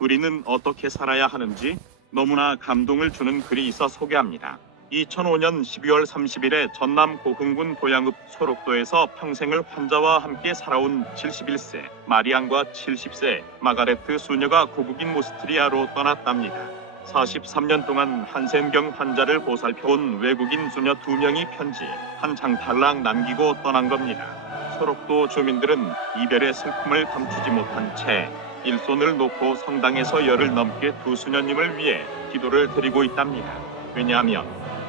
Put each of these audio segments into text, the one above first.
우리는 어떻게 살아야 하는지 너무나 감동을 주는 글이 있어 소개합니다. 2005년 12월 30일에 전남 고흥군 도양읍 소록도에서 평생을 환자와 함께 살아온 71세 마리안과 70세 마가레트 수녀가 고국인 오스트리아로 떠났답니다. 43년 동안 한센경 환자를 보살펴온 외국인 수녀 2명이 편지 한 장 달랑 남기고 떠난 겁니다. 소록도 주민들은 이별의 슬픔을 감추지 못한 채 일손을 놓고 성당에서 열흘 넘게 두 수녀님을 위해 기도를 드리고 있답니다. 왜냐하면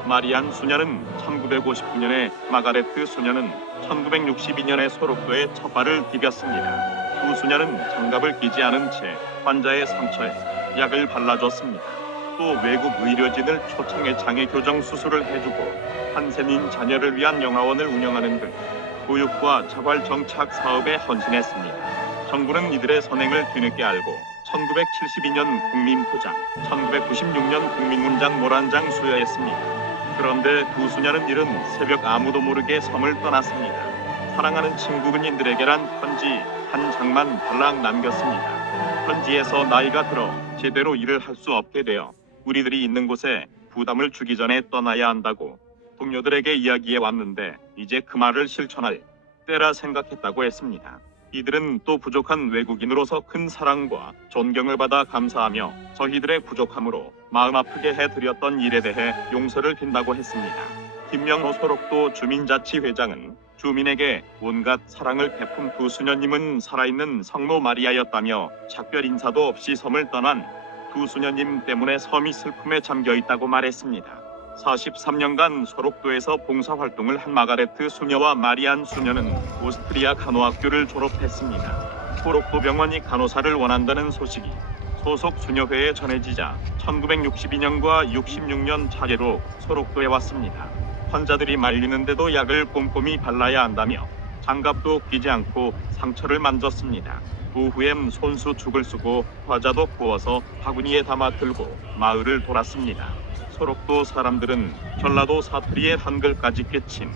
마리안 수녀는 1959년에, 마가레트 수녀는 1962년에 소록도에 첫 발을 디뎠습니다. 두 수녀는 장갑을 끼지 않은 채 환자의 상처에 약을 발라줬습니다. 또 외국 의료진을 초청해 장애 교정 수술을 해주고 한센인 자녀를 위한 영아원을 운영하는 등 교육과 자활 정착 사업에 헌신했습니다. 정부는 이들의 선행을 뒤늦게 알고 1972년 국민포장, 1996년 국민문장 모란장 수여했습니다. 그런데 두 수녀는 이른 새벽 아무도 모르게 섬을 떠났습니다. 사랑하는 친구분들에게란 편지 한 장만 달랑 남겼습니다. 편지에서 나이가 들어 제대로 일을 할 수 없게 되어 우리들이 있는 곳에 부담을 주기 전에 떠나야 한다고 동료들에게 이야기해 왔는데 이제 그 말을 실천할 때라 생각했다고 했습니다. 이들은 또 부족한 외국인으로서 큰 사랑과 존경을 받아 감사하며 저희들의 부족함으로 마음 아프게 해드렸던 일에 대해 용서를 빈다고 했습니다. 김명호 소록도 주민자치회장은 주민에게 온갖 사랑을 베푼 두 수녀님은 살아있는 성모 마리아였다며 작별 인사도 없이 섬을 떠난 두 수녀님 때문에 섬이 슬픔에 잠겨 있다고 말했습니다. 43년간 소록도에서 봉사활동을 한 마가레트 수녀와 마리안 수녀는 오스트리아 간호학교를 졸업했습니다. 소록도 병원이 간호사를 원한다는 소식이 소속 수녀회에 전해지자 1962년과 66년 차례로 소록도에 왔습니다. 환자들이 말리는데도 약을 꼼꼼히 발라야 한다며 장갑도 끼지 않고 상처를 만졌습니다. 오후엔 손수죽을 쓰고 과자도 구워서 바구니에 담아 들고 마을을 돌았습니다. 소록도 사람들은 전라도 사투리에 한글까지 꿰친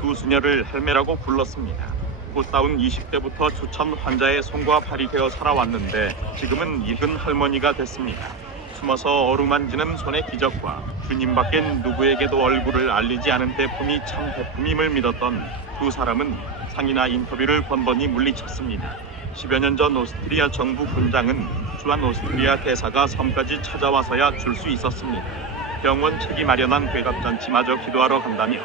두 수녀를 할매라고 불렀습니다. 꽃다운 20대부터 추천 환자의 손과 발이 되어 살아왔는데 지금은 익은 할머니가 됐습니다. 숨어서 어루만지는 손의 기적과 주님밖엔 누구에게도 얼굴을 알리지 않은 대품이 참 대품임을 믿었던 두 사람은 상이나 인터뷰를 번번이 물리쳤습니다. 10여 년 전 오스트리아 정부 훈장은 주한 오스트리아 대사가 섬까지 찾아와서야 줄 수 있었습니다. 병원 측이 마련한 회갑잔치마저 기도하러 간다며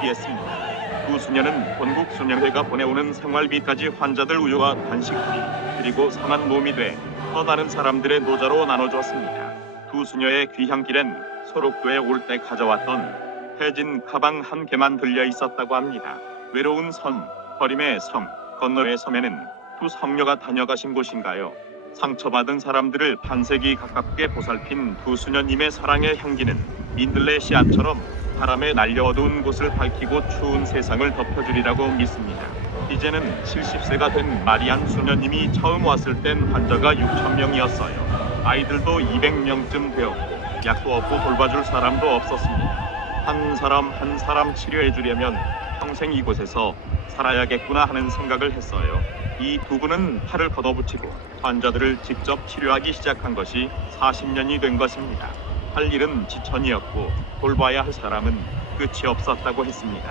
피했습니다. 두 수녀는 본국 수녀회가 보내오는 생활비까지 환자들 우유와 간식거리 그리고 상한 몸이 돼 떠나는 사람들의 노자로 나눠줬습니다. 두 수녀의 귀향길엔 소록도에 올 때 가져왔던 해진 가방 한 개만 들려 있었다고 합니다. 외로운 섬, 버림의 섬, 건너의 섬에는 두 성녀가 다녀가신 곳인가요? 상처받은 사람들을 반세기 가깝게 보살핀 두 수녀님의 사랑의 향기는 민들레 씨앗처럼 바람에 날려 어두운 곳을 밝히고 추운 세상을 덮여주리라고 믿습니다. 이제는 70세가 된 마리안 수녀님이 처음 왔을 땐 환자가 6,000명이었어요. 아이들도 200명쯤 되었고 약도 없고 돌봐줄 사람도 없었습니다. 한 사람 한 사람 치료해주려면 평생 이곳에서 살아야겠구나 하는 생각을 했어요. 이 두 분은 팔을 걷어붙이고 환자들을 직접 치료하기 시작한 것이 40년이 된 것입니다. 할 일은 지천이었고 돌봐야 할 사람은 끝이 없었다고 했습니다.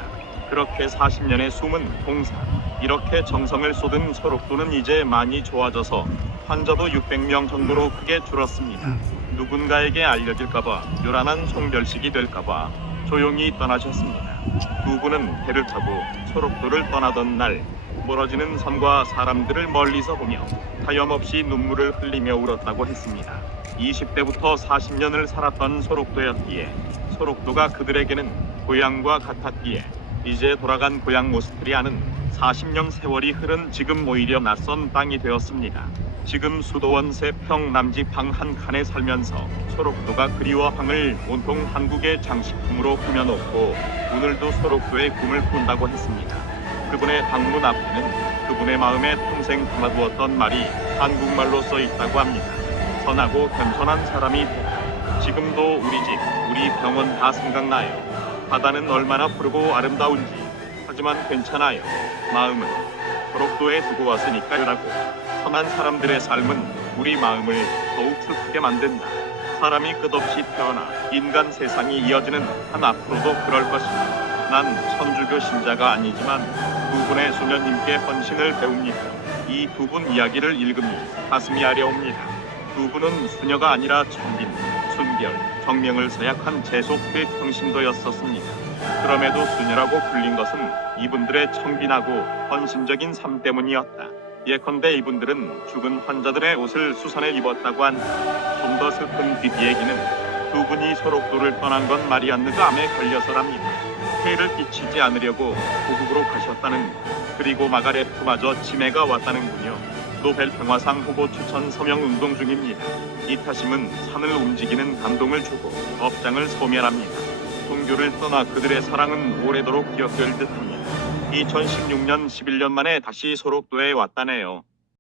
그렇게 40년의 숨은 봉사, 이렇게 정성을 쏟은 소록도는 이제 많이 좋아져서 환자도 600명 정도로 크게 줄었습니다. 누군가에게 알려질까봐, 요란한 송별식이 될까봐 조용히 떠나셨습니다. 두 분은 배를 타고 소록도를 떠나던 날 멀어지는 섬과 사람들을 멀리서 보며 하염없이 눈물을 흘리며 울었다고 했습니다. 20대부터 40년을 살았던 소록도였기에 소록도가 그들에게는 고향과 같았기에 이제 돌아간 고향 오스트리아는 40년 세월이 흐른 지금 오히려 낯선 땅이 되었습니다. 지금 수도원 3평 남집 방 한 칸에 살면서 소록도가 그리워함을 온통 한국의 장식품으로 꾸며놓고 오늘도 소록도의 꿈을 꾼다고 했습니다. 그분의 방문 앞에는 그분의 마음에 평생 담아두었던 말이 한국말로 써 있다고 합니다. 선하고 겸손한 사람이 되라. 지금도 우리 집, 우리 병원 다 생각나요. 바다는 얼마나 푸르고 아름다운지. 하지만 괜찮아요. 마음은 소록도에 두고 왔으니까요라고. 선한 사람들의 삶은 우리 마음을 더욱 슬프게 만든다. 사람이 끝없이 태어나 인간 세상이 이어지는 한 앞으로도 그럴 것이다. 난 천주교 신자가 아니지만 두 분의 수녀님께 헌신을 배웁니다. 이 두 분 이야기를 읽으니 가슴이 아려옵니다. 두 분은 수녀가 아니라 천빈, 순결, 정명을 서약한 재속회 평신도였었습니다. 그럼에도 수녀라고 불린 것은 이분들의 청빈하고 헌신적인 삶 때문이었다. 예컨대 이분들은 죽은 환자들의 옷을 수선해 입었다고 한다. 좀 더 슬픈 뒷얘기는 두 분이 소록도를 떠난 건 마리안느가 암에 걸려서랍니다. 해를 끼치지 않으려고 고국으로 가셨다는, 그리고 마가레트마저 치매가 왔다는군요. 노벨 평화상 후보 추천 서명 운동 중입니다. 이타심은 산을 움직이는 감동을 주고 업장을 소멸합니다. 종교를 떠나 그들의 사랑은 오래도록 기억될 듯합니다. 2016년 11년 만에 다시 소록도에 왔다네요.